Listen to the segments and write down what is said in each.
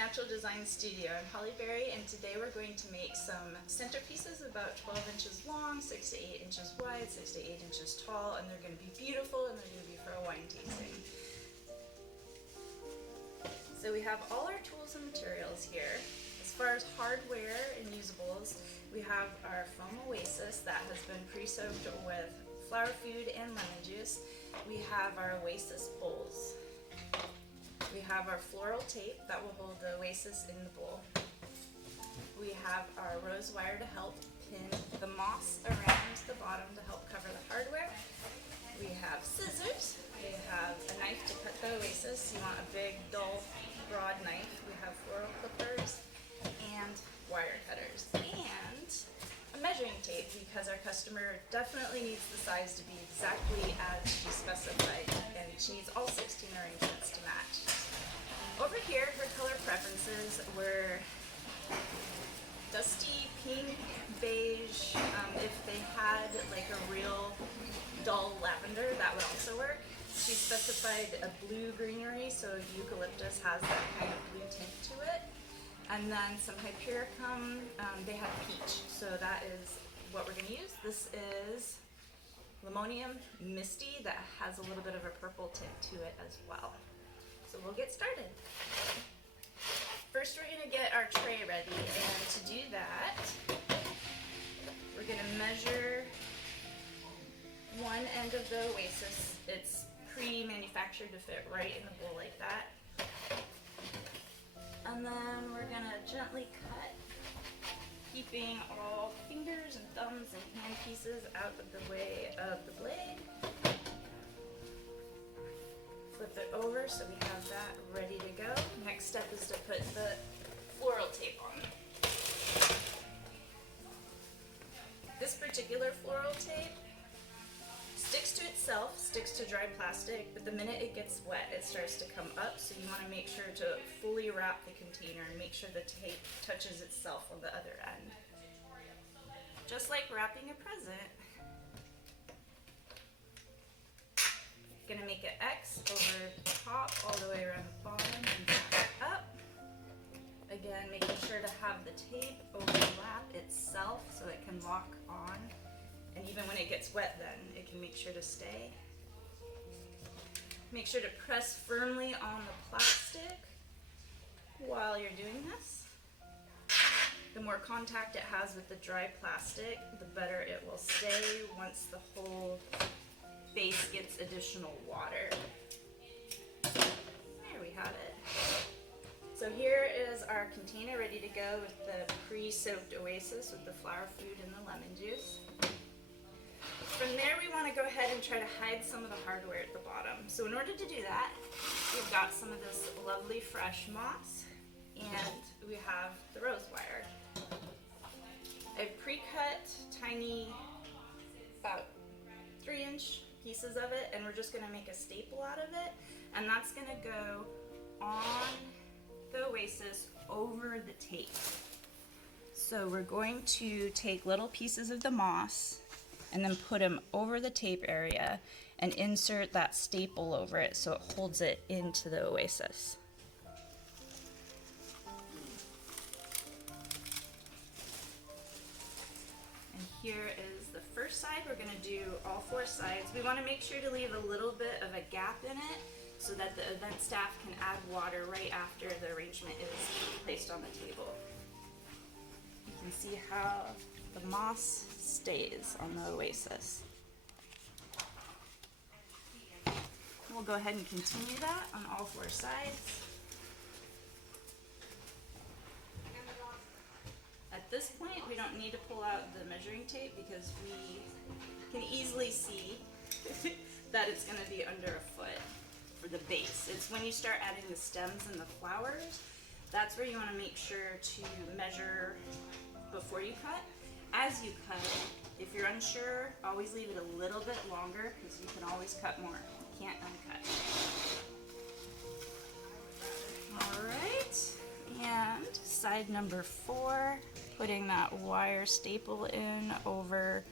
Natural Design Studio. I'm Holly Berry, and today we're going to make some centerpieces about 12 inches long, 6 to 8 inches wide, 6 to 8 inches tall, and they're going to be beautiful and they're going to be for a wine tasting. So we have all our tools and materials here. As far as hardware and usables, we have our foam Oasis that has been pre-soaked with flower food and lemon juice. We have our Oasis bowls. We have our floral tape that will hold the Oasis in the bowl. We have our rose wire to help pin the moss around the bottom to help cover the hardware. We have scissors. We have a knife to cut the Oasis. You want a big, dull, broad knife. We have floral clippers and wire cutters. And a measuring tape, because our customer definitely needs the size to be exactly as she specified, and she needs all 16 arrangements to match. Over here, her color preferences were dusty pink, beige. If they had like a real dull lavender, that would also work. She specified a blue greenery, so Eucalyptus has that kind of blue tint to it. And then some Hypericum, they had peach, so that is what we're going to use. This is Limonium Misty that has a little bit of a purple tint to it as well. So we'll get started. First we're going to get our tray ready, and to do that, we're going to measure one end of the Oasis. It's pre-manufactured to fit right in the bowl like that. And then we're going to gently cut, keeping all fingers and thumbs and hand pieces out of the way of the blade. Flip it over so we have that ready to go. Next step is to put the floral tape on. This particular floral tape sticks to itself, sticks to dry plastic, but the minute it gets wet, it starts to come up, so you want to make sure to fully wrap the container and make sure the tape touches itself on the other end. Just like wrapping a present, gonna make an X over the top all the way around the bottom and back up. Again, making sure to have the tape overlap itself so it can lock on. And even when it gets wet, then it can make sure to stay. Make sure to press firmly on the plastic while you're doing this. The more contact it has with the dry plastic, the better it will stay once the whole base gets additional water. There we have it. So here is our container ready to go with the pre-soaked Oasis with the flower food and the lemon juice. From there we want to go ahead and try to hide some of the hardware at the bottom. So in order to do that, we've got some of this lovely fresh moss, and we have the rose wire. I've pre-cut tiny, about 3-inch pieces of it, and we're just going to make a staple out of it, and that's going to go on the Oasis over the tape. So we're going to take little pieces of the moss and then put them over the tape area and insert that staple over it so it holds it into the Oasis. And here is the first side. We're going to do all 4 sides. We want to make sure to leave a little bit of a gap in it so that the event staff can add water right after the arrangement is placed on the table. You can see how the moss stays on the Oasis. We'll go ahead and continue that on all 4 sides. At this point, we don't need to pull out the measuring tape because we can easily see that it's going to be under a foot for the base. It's when you start adding the stems and the flowers, that's where you want to make sure to measure before you cut. As you cut, if you're unsure, always leave it a little bit longer because you can always cut more. You can't uncut. All right, and side number 4, putting that wire staple in over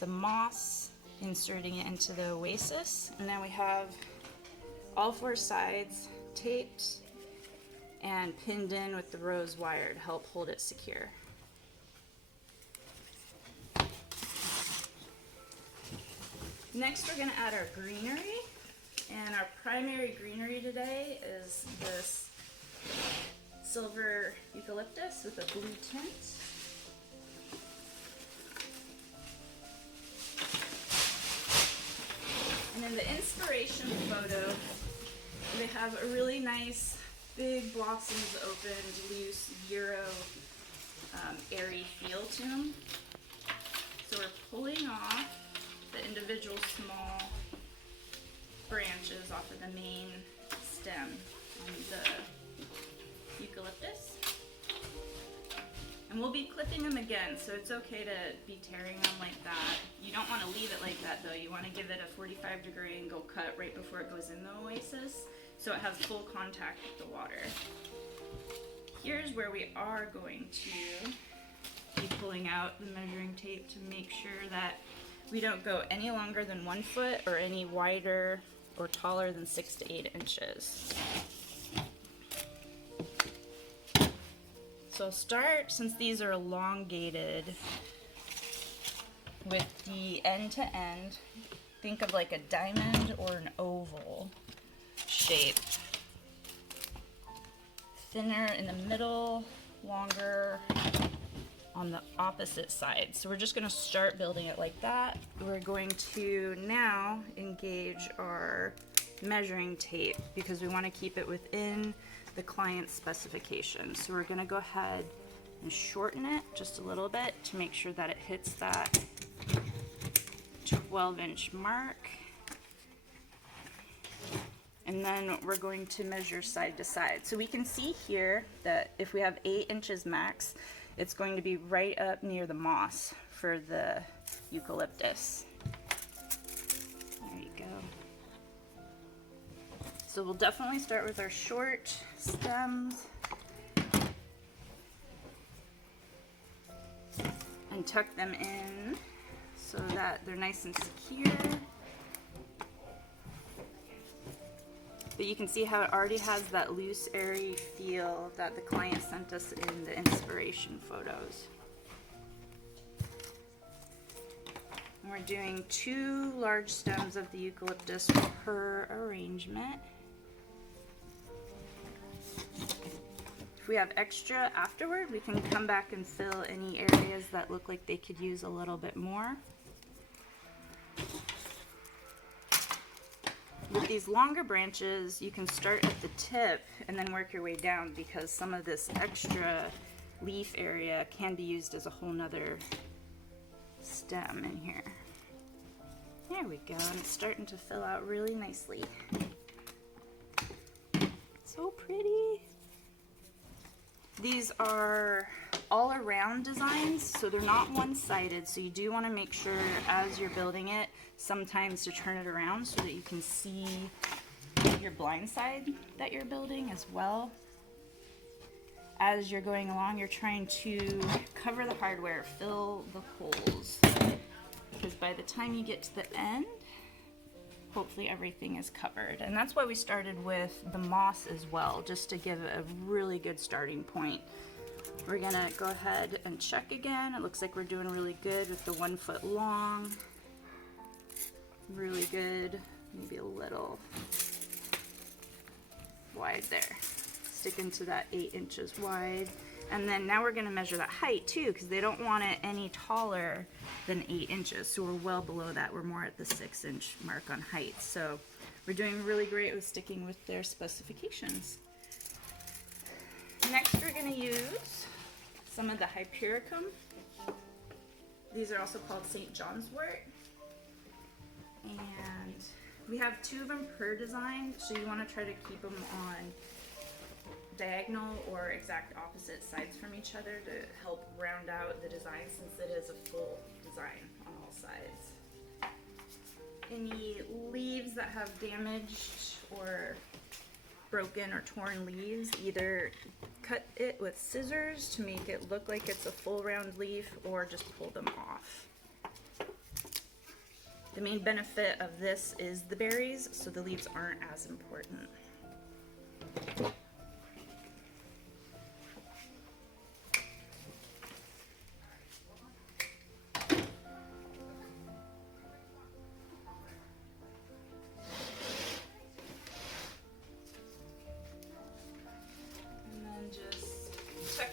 the moss, inserting it into the Oasis, and then we have all 4 sides taped and pinned in with the rose wire to help hold it secure. Next, we're going to add our greenery, and our primary greenery today is this silver eucalyptus with a blue tint. And in the inspiration photo, they have a really nice big blossoms opened, loose, Euro, airy feel to them. So we're pulling off the individual small branches off of the main stem on the eucalyptus. And we'll be clipping them again, so it's okay to be tearing them like that. You don't want to leave it like that though. You want to give it a 45-degree angle cut right before it goes in the Oasis, so it has full contact with the water. Here's where we are going to be pulling out the measuring tape to make sure that we don't go any longer than 1 foot or any wider or taller than 6 to 8 inches. So I'll start, since these are elongated, with the end to end. Think of like a diamond or an oval shape. Thinner in the middle, longer on the opposite side. So we're just going to start building it like that. We're going to now engage our measuring tape because we want to keep it within the client's specifications. So we're going to go ahead and shorten it just a little bit to make sure that it hits that 12-inch mark. And then we're going to measure side to side. So we can see here that if we have 8 inches max, it's going to be right up near the moss for the eucalyptus. There you go. So we'll definitely start with our short stems and tuck them in so that they're nice and secure. But you can see how it already has that loose, airy feel that the client sent us in the inspiration photos. And we're doing 2 large stems of the eucalyptus per arrangement. If we have extra afterward, we can come back and fill any areas that look like they could use a little bit more. With these longer branches, you can start at the tip and then work your way down because some of this extra leaf area can be used as a whole nother stem in here. There we go, and it's starting to fill out really nicely. So pretty. These are all around designs, so they're not one-sided, so you do want to make sure as you're building it sometimes to turn it around so that you can see your blind side that you're building as well. As you're going along, you're trying to cover the hardware, fill the holes, because by the time you get to the end, hopefully everything is covered. And that's why we started with the moss as well, just to give a really good starting point. We're gonna go ahead and check again. It looks like we're doing really good with the 1 foot long. Really good, maybe a little wide there. Sticking to that 8 inches wide. And then now we're gonna measure that height too, because they don't want it any taller than 8 inches. So we're well below that. We're more at the 6-inch mark on height. So we're doing really great with sticking with their specifications. Next, we're gonna use some of the Hypericum. These are also called St. John's wort. And we have 2 of them per design, so you want to try to keep them on diagonal or exact opposite sides from each other to help round out the design, since it is a full design on all sides. Any leaves that have damaged or broken or torn leaves, either cut it with scissors to make it look like it's a full round leaf or just pull them off. The main benefit of this is the berries, so the leaves aren't as important.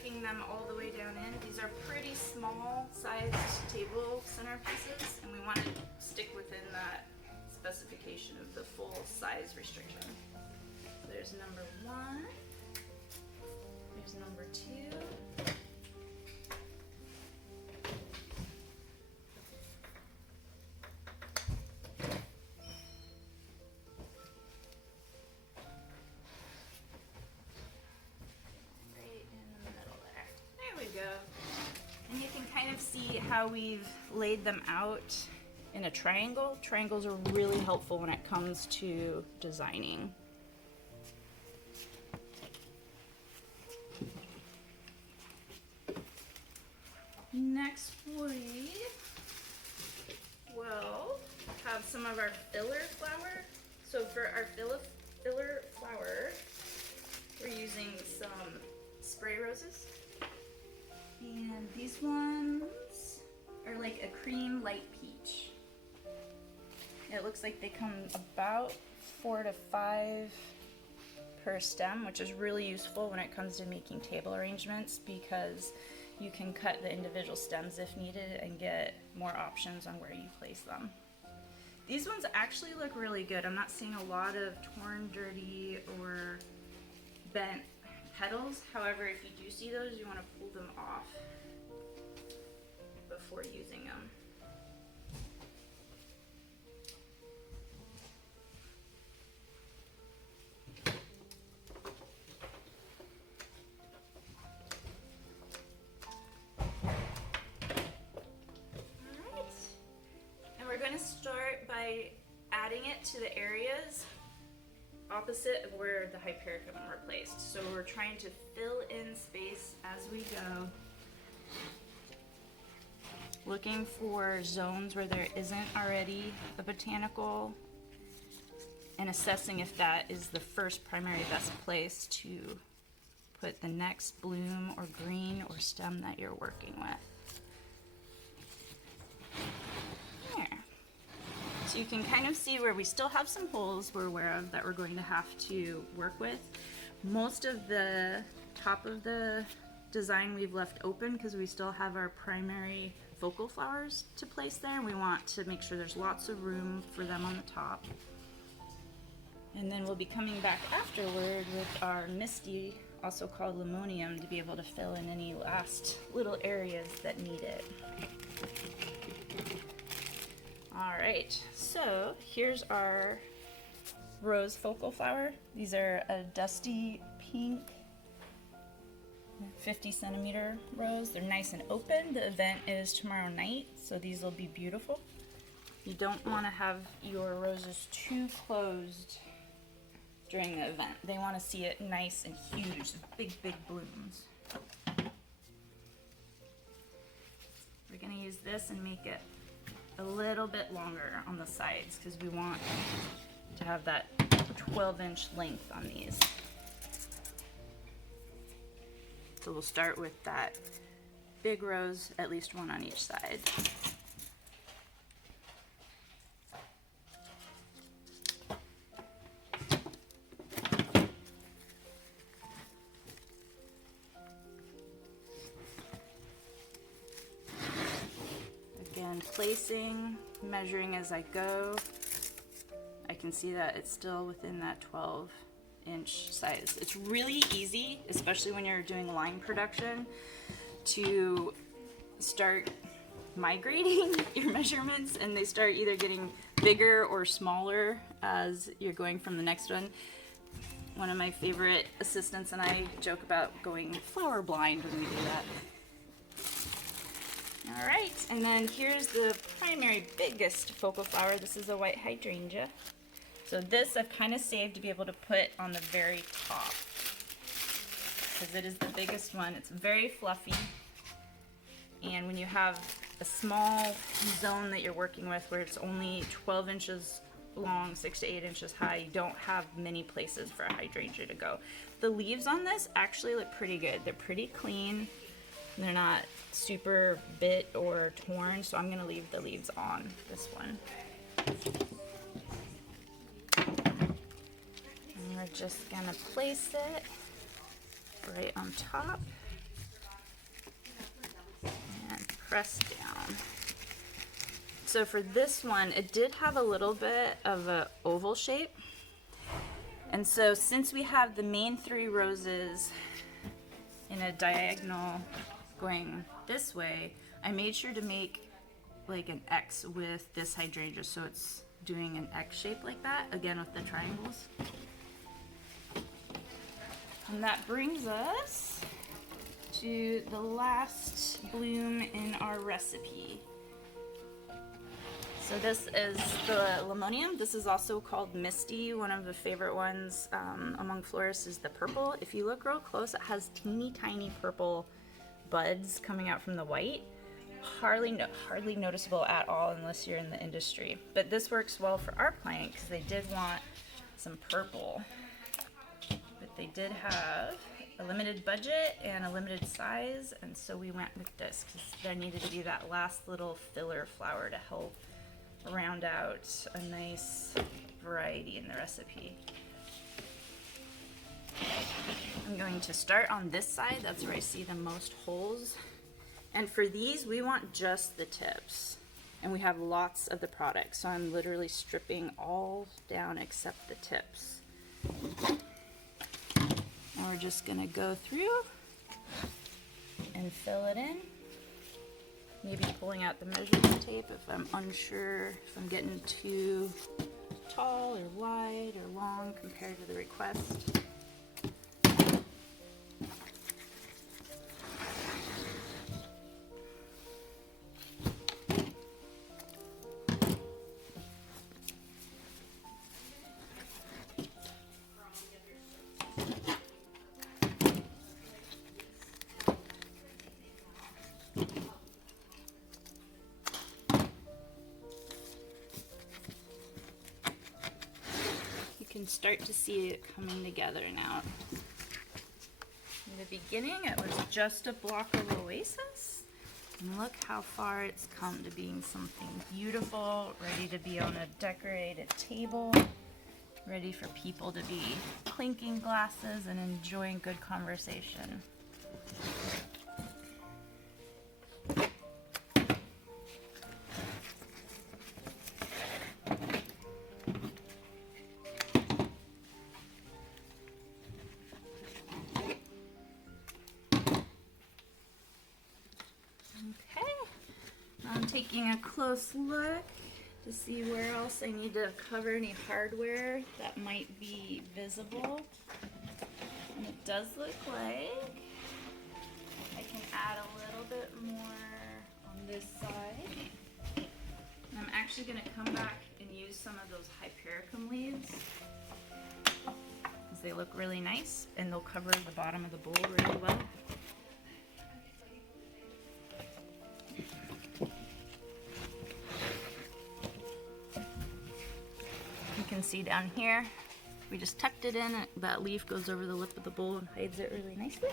tucking them all the way down in. These are pretty small sized table centerpieces, and we want to stick within that specification of the full size restriction. There's number 1. There's number 2. And you can kind of see how we've laid them out in a triangle. Triangles are really helpful when it comes to designing. Next we will have some of our filler flower. So for our filler flower, we're using some spray roses. And these ones are like a cream light peach. It looks like they come about 4 to 5 per stem, which is really useful when it comes to making table arrangements because you can cut the individual stems if needed and get more options on where you place them. These ones actually look really good. I'm not seeing a lot of torn, dirty, or bent petals. However, if you do see those, you want to pull them off before using them. Alright, and we're going to start by adding it to the areas opposite of where the hypericum were placed. So we're trying to fill in space as we go, looking for zones where there isn't already a botanical, and assessing if that is the first primary best place to put the next bloom or green or stem that you're working with. So you can kind of see where we still have some holes we're aware of that we're going to have to work with. Most of the top of the design we've left open because we still have our primary focal flowers to place there, and we want to make sure there's lots of room for them on the top. And then we'll be coming back afterward with our Misty, also called Limonium, to be able to fill in any last little areas that need it. Alright, so here's our rose focal flower. These are a dusty pink 50 centimeter rose. They're nice and open. The event is tomorrow night, so these will be beautiful. You don't want to have your roses too closed during the event. They want to see it nice and huge, big blooms. We're going to use this and make it a little bit longer on the sides because we want to have that 12-inch length on these. So we'll start with that big rose, at least one on each side. Again, placing, measuring as I go. I can see that it's still within that 12-inch size. It's really easy, especially when you're doing line production, to start migrating your measurements, and they start either getting bigger or smaller as you're going from the next one. One of my favorite assistants and I joke about going flower blind when we do that. All right, and then here's the primary biggest focal flower. This is a white hydrangea. So this I've kind of saved to be able to put on the very top because it is the biggest one. It's very fluffy, and when you have a small zone that you're working with where it's only 12 inches long, 6 to 8 inches high, you don't have many places for a hydrangea to go. The leaves on this actually look pretty good. They're pretty clean. They're not super bit or torn, so I'm going to leave the leaves on this one. And we're just going to place it right on top. press down. So for this one, it did have a little bit of an oval shape. And so since we have the main 3 roses in a diagonal going this way, I made sure to make like an X with this hydrangea, so it's doing an X shape like that, again with the triangles. And that brings us to the last bloom in our recipe. So this is the limonium. This is also called Misty. One of the favorite ones among florists is the purple. If you look real close, it has teeny tiny purple buds coming out from the white. Hardly noticeable at all unless you're in the industry. But this works well for our plant because they did want some purple. But they did have a limited budget and a limited size, and so we went with this because there needed to be that last little filler flower to help round out a nice variety in the recipe. I'm going to start on this side. That's where I see the most holes. And for these, we want just the tips. And we have lots of the product, so I'm literally stripping all down except the tips. And we're just gonna go through and fill it in. Maybe pulling out the measuring tape if I'm unsure if I'm getting too tall or wide or long compared to the request. Start to see it coming together now. In the beginning, it was just a block of Oasis, and look how far it's come to being something beautiful, ready to be on a decorated table, ready for people to be clinking glasses and enjoying good conversation. Taking a close look to see where else I need to cover any hardware that might be visible. And it does look like I can add a little bit more on this side. And I'm actually going to come back and use some of those hypericum leaves because they look really nice and they'll cover the bottom of the bowl really well. See down here, we just tucked it in. That leaf goes over the lip of the bowl and hides it really nicely.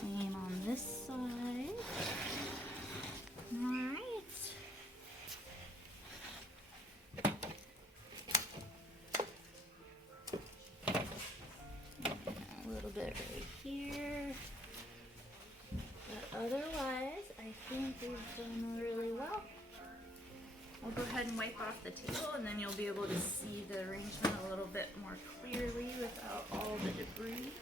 Same on this side. All right. A little bit right here. But otherwise, I think we've done really well. I'll go ahead and wipe off the table, and then you'll be able to see the arrangement a little bit more clearly without all the debris.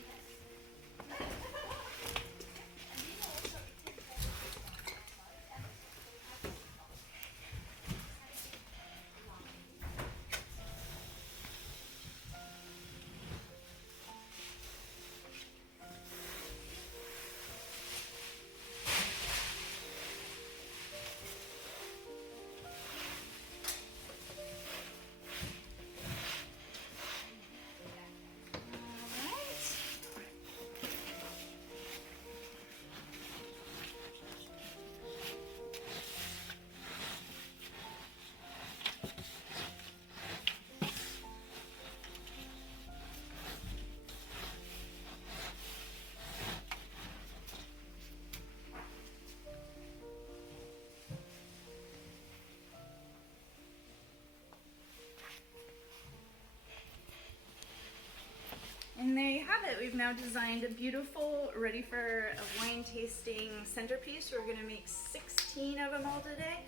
we've now designed a beautiful, ready for a wine tasting centerpiece. We're gonna make 16 of them all today,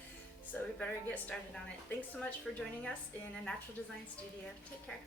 so we better get started on it. Thanks so much for joining us in a natural design studio. Take care.